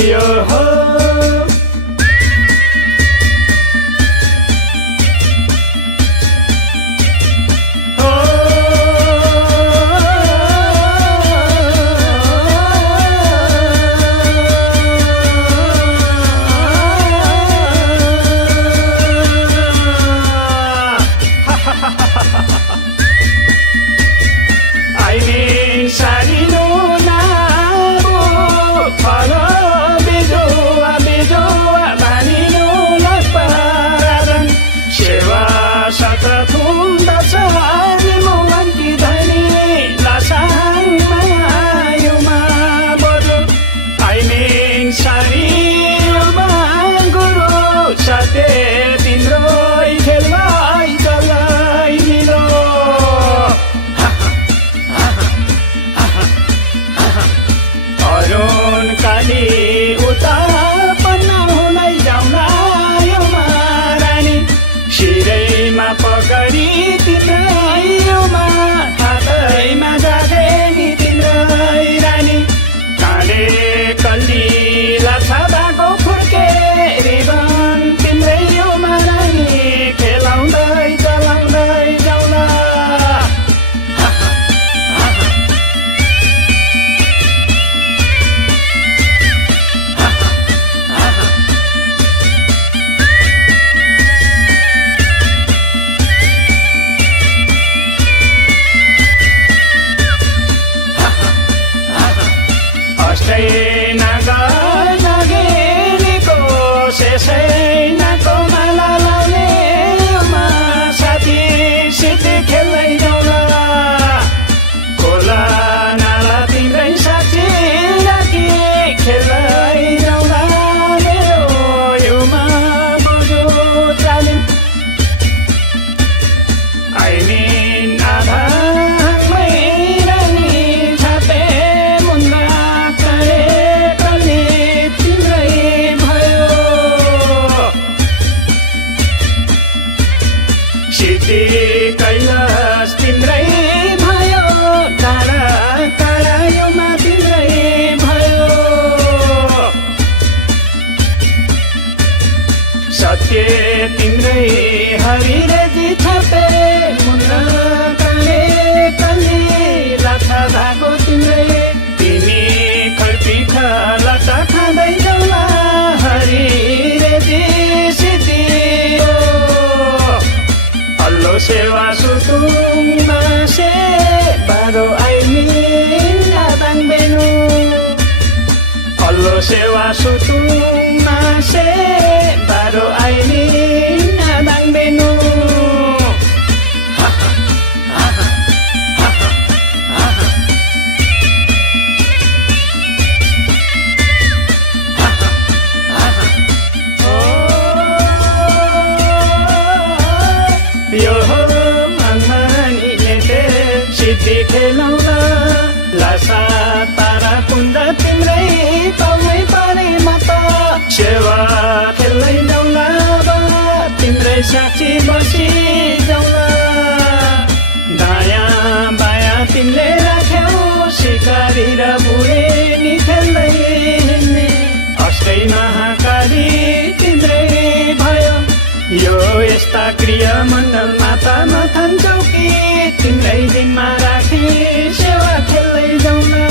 यो हो कैलाश तिम्रै भयो टाढा टाढा योमा तिम्रै भयो सत्य तिम्रै हरिले जिथपे मुना काले कली लाछा धागो तिम्रै तिमी खल्पीखा लटा खाँदै जाउला हरिले जी सिद्धि Allo sewa sutung mase baro ainin abang benu Allo sewa sutung mase baro ainin abang benu खेलौला Lasa तारा कुण्ड तिम्रै पाउनै परे म त सेवा खेल्दै जाउला तिम्रै साक्षी बसी जाउला दायाँ बायाँ तिमीले राख्यौ सिकारी र बुढे नि खेल्दै हिँड्ने अस्कै महाकारी तिम्रै भयो यो यस्ता गृह मण्डलमा त मथन चौकी तिम्रै जिम्मा राखी सेवा खेल्दै जाउला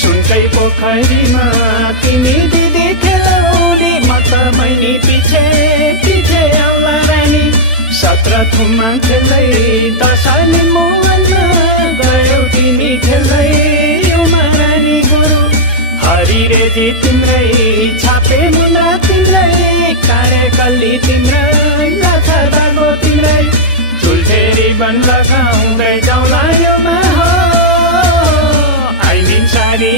सुनकै पोखरीमा तिमी दिदी खेलौली म त बहिनी पिछे पिछे आउला रानी 17 थुममा खेल्दै दशमी मोहनमा गयौ तिमी खेल्दै योमा रानी गुरु हरिरेजी तिम्रै छापे मुना तिम्रै काँडे कल्ली तिम्रै लाछा धागो तिम्रै चुल्ठेरी बन लगाउँदै जाउला योमा हो आइमिन साडी